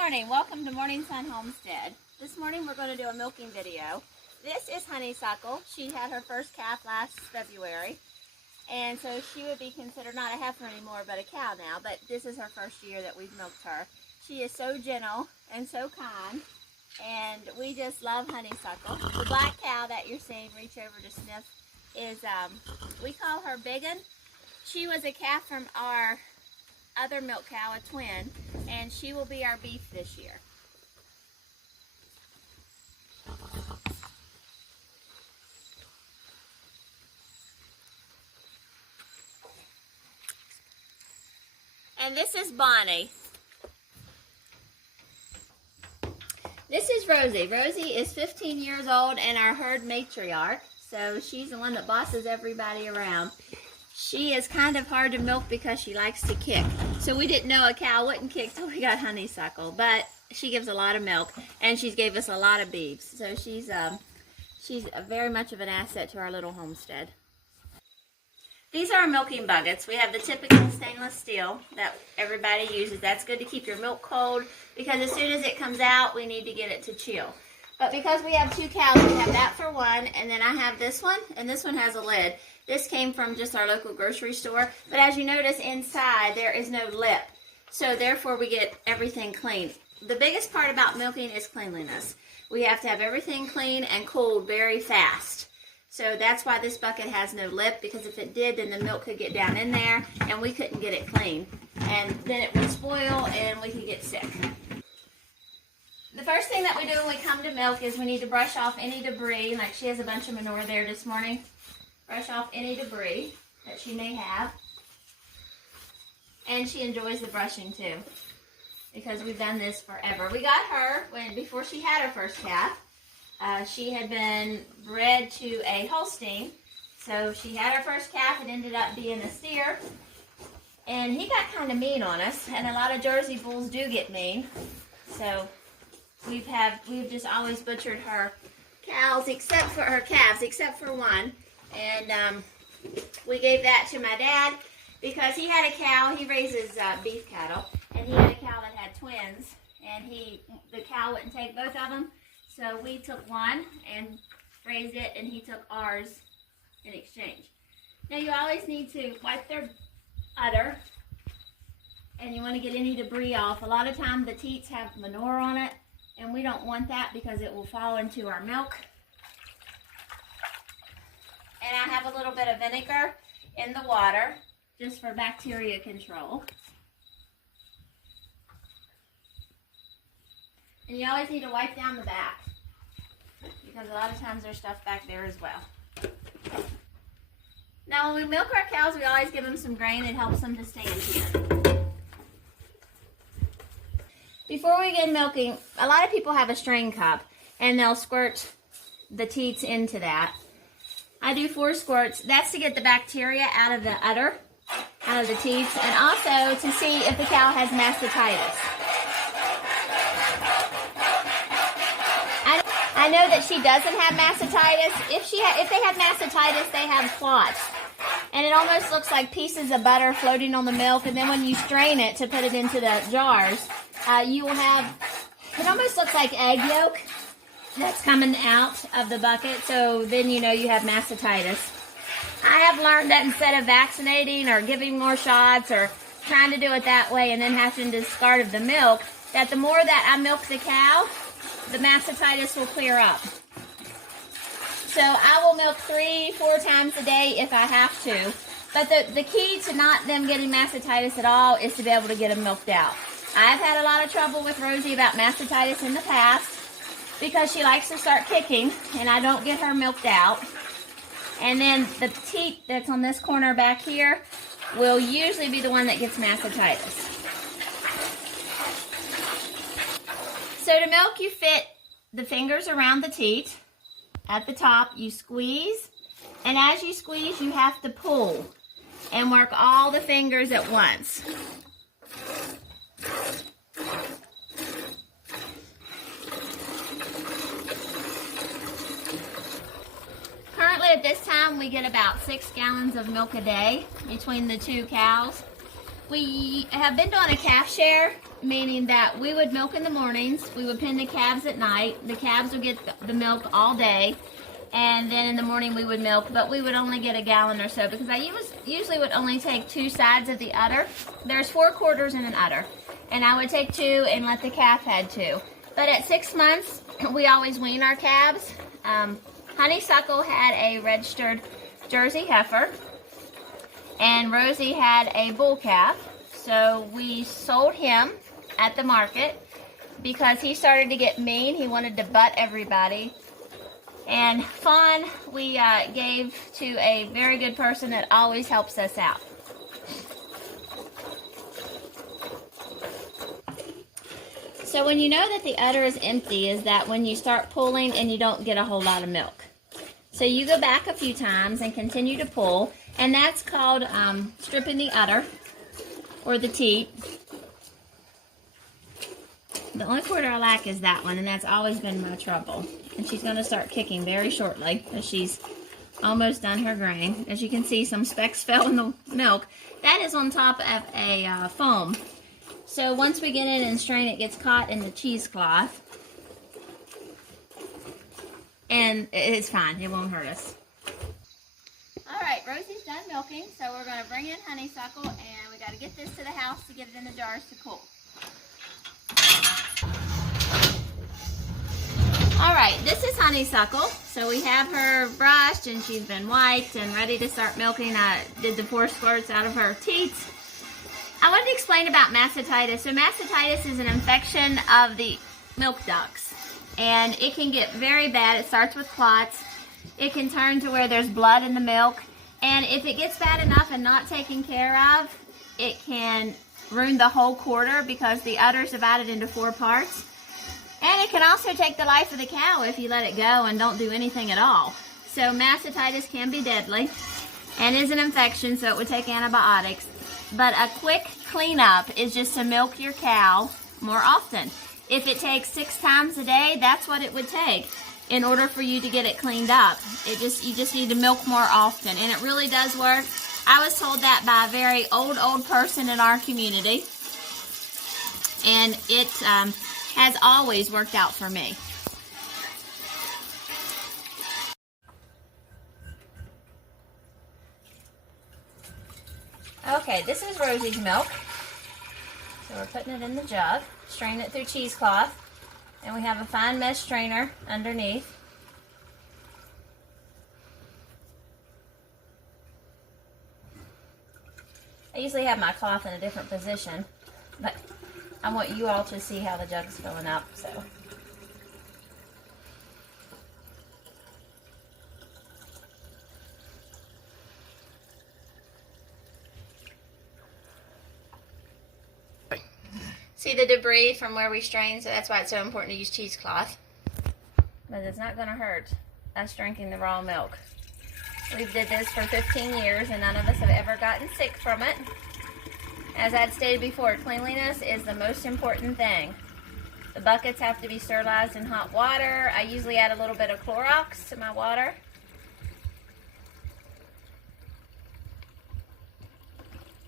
morning. Welcome to Morning Sun Homestead. This morning we're going to do a milking video. This is Honeysuckle. She had her first calf last February, and so she would be considered not a heifer anymore but a cow now, but this is her first year that we've milked her. She is so gentle and so kind, and we just love Honeysuckle. The black cow that you're seeing reach over to sniff is, we call her Biggin. She was a calf from our other milk cow, a twin, and she will be our beef this year. And this is Bonnie. This is Rosie. Rosie is 15 years old and our herd matriarch, so she's the one that bosses everybody around. She is kind of hard to milk because she likes to kick. So we didn't know a cow wouldn't kick till we got Honeysuckle, but she gives a lot of milk and she's gave us a lot of beeves. So she's very much of an asset to our little homestead. These are our milking buckets. We have the typical stainless steel that everybody uses. That's good to keep your milk cold because as soon as it comes out, we need to get it to chill. But because we have two cows, we have that for one, and then I have this one, and this one has a lid. This came from just our local grocery store, but as you notice inside, there is no lip. So therefore, we get everything clean. The biggest part about milking is cleanliness. We have to have everything clean and cooled very fast. So that's why this bucket has no lip, because if it did, then the milk could get down in there, and we couldn't get it clean. And then it would spoil, and we could get sick. The first thing that we do when we come to milk is we need to brush off any debris, like she has a bunch of manure there this morning. Brush off any debris that she may have. And she enjoys the brushing too, because we've done this forever. We got her before she had her first calf. She had been bred to a Holstein, so she had her first calf. It ended up being a steer, and he got kind of mean on us, and a lot of Jersey bulls do get mean. So we've just always butchered her cows, except for her calves, except for one. And we gave that to my dad because he had a cow. He raises beef cattle, and he had a cow that had twins, and the cow wouldn't take both of them. So we took one and raised it, and he took ours in exchange. Now you always need to wipe their udder, and you want to get any debris off. A lot of times the teats have manure on it, and we don't want that because it will fall into our milk. And I have a little bit of vinegar in the water just for bacteria control. And you always need to wipe down the back, because a lot of times there's stuff back there as well. Now when we milk our cows, we always give them some grain. It helps them to stay in here. Before we get milking, a lot of people have a strain cup, and they'll squirt the teats into that. I do 4 squirts. That's to get the bacteria out of the udder, out of the teats, and also to see if the cow has mastitis. I know that she doesn't have mastitis. If they have mastitis, they have clots. And it almost looks like pieces of butter floating on the milk, and then when you strain it to put it into the jars, you will have, it almost looks like egg yolk that's coming out of the bucket, so then you know you have mastitis. I have learned that instead of vaccinating or giving more shots or trying to do it that way and then having to discard of the milk, that the more that I milk the cow, the mastitis will clear up. So I will milk 3-4 times a day if I have to. But the key to not them getting mastitis at all is to be able to get them milked out. I've had a lot of trouble with Rosie about mastitis in the past because she likes to start kicking, and I don't get her milked out. And then the teat that's on this corner back here will usually be the one that gets mastitis. So to milk, you fit the fingers around the teat. At the top, you squeeze, and as you squeeze, you have to pull and work all the fingers at once. Currently at this time, we get about 6 gallons of milk a day between the 2 cows. We have been doing a calf share meaning that we would milk in the mornings, we would pen the calves at night, the calves would get the milk all day, and then in the morning we would milk, but we would only get a gallon or so because I usually would only take 2 sides of the udder. There's 4 quarters in an udder, and I would take 2 and let the calf had 2. But at 6 months, we always wean our calves. Honeysuckle had a registered Jersey heifer, and Rosie had a bull calf. So we sold him at the market because he started to get mean. He wanted to butt everybody. And Fawn we gave to a very good person that always helps us out. So when you know that the udder is empty is that when you start pulling and you don't get a whole lot of milk. So you go back a few times and continue to pull, and that's called stripping the udder or the teat. The only quarter I like is that one, and that's always been my trouble. And she's going to start kicking very shortly as she's almost done her grain. As you can see, some specks fell in the milk. That is on top of a foam. So once we get in and strain, it gets caught in the cheesecloth. And it's fine. It won't hurt us. All right, Rosie's done milking, so we're going to bring in Honeysuckle, and we got to get this to the house to get it in the jars to cool. All right, this is Honeysuckle. So we have her brushed, and she's been wiped and ready to start milking. I did the 4 squirts out of her teats. I wanted to explain about mastitis. So mastitis is an infection of the milk ducts, and it can get very bad. It starts with clots. It can turn to where there's blood in the milk, and if it gets bad enough and not taken care of, it can ruin the whole quarter because the udder is divided into 4 parts. And it can also take the life of the cow if you let it go and don't do anything at all. So mastitis can be deadly and is an infection, so it would take antibiotics. But a quick cleanup is just to milk your cow more often. If it takes 6 times a day, that's what it would take in order for you to get it cleaned up. You just need to milk more often, and it really does work. I was told that by a very old person in our community, and it has always worked out for me. Okay, this is Rosie's milk. So we're putting it in the jug, strain it through cheesecloth, and we have a fine mesh strainer underneath. I usually have my cloth in a different position, but I want you all to see how the jug's filling up, so. See the debris from where we strain, so that's why it's so important to use cheesecloth. But it's not going to hurt us drinking the raw milk. We've did this for 15 years and none of us have ever gotten sick from it. As I'd stated before, cleanliness is the most important thing. The buckets have to be sterilized in hot water. I usually add a little bit of Clorox to my water.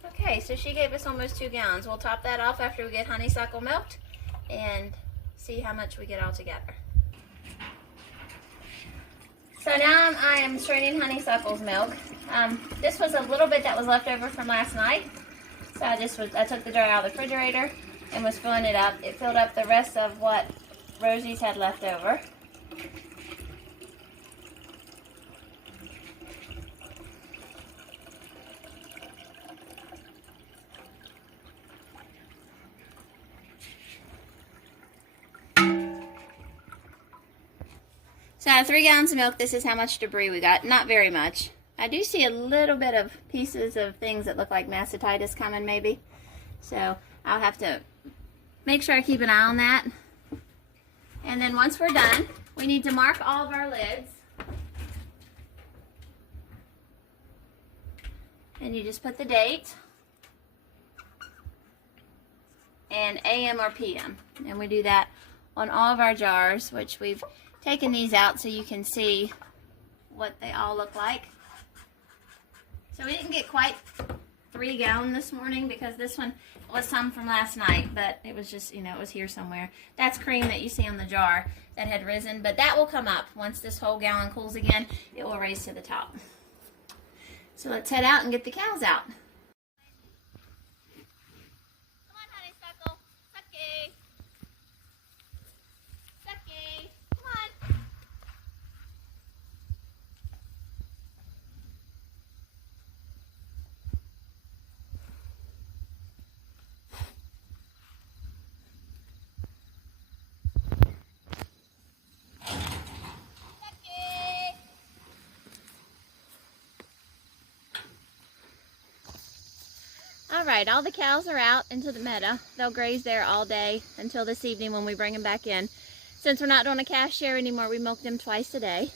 Okay, so she gave us almost 2 gallons. We'll top that off after we get Honeysuckle milked and see how much we get all together. So now I am straining Honeysuckle's milk. This was a little bit that was left over from last night. So I took the jar out of the refrigerator and was filling it up. It filled up the rest of what Rosie's had left over. So out of 3 gallons of milk, this is how much debris we got. Not very much. I do see a little bit of pieces of things that look like mastitis coming maybe. So I'll have to make sure I keep an eye on that. And then once we're done, we need to mark all of our lids. And you just put the date and AM or PM. And we do that on all of our jars, which we've taken these out so you can see what they all look like. So we didn't get quite 3 gallons this morning because this one was some from last night, but it was just, it was here somewhere. That's cream that you see on the jar that had risen, but that will come up. Once this whole gallon cools again, it will raise to the top. So let's head out and get the cows out. Come on, honey, Suckle. Sucky. Sucky. Come on. All right, all the cows are out into the meadow. They'll graze there all day until this evening when we bring them back in. Since we're not doing a calf share anymore, we milk them twice a day.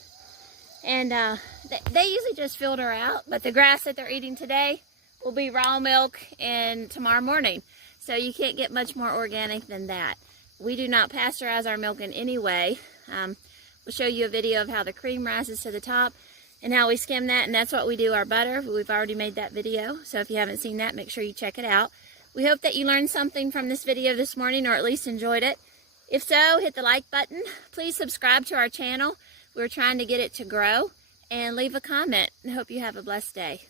And they usually just filter out, but the grass that they're eating today will be raw milk and tomorrow morning. So you can't get much more organic than that. We do not pasteurize our milk in any way. We'll show you a video of how the cream rises to the top and how we skim that, and that's what we do our butter. We've already made that video, so if you haven't seen that, make sure you check it out. We hope that you learned something from this video this morning, or at least enjoyed it. If so, hit the like button. Please subscribe to our channel. We're trying to get it to grow, and leave a comment. I hope you have a blessed day.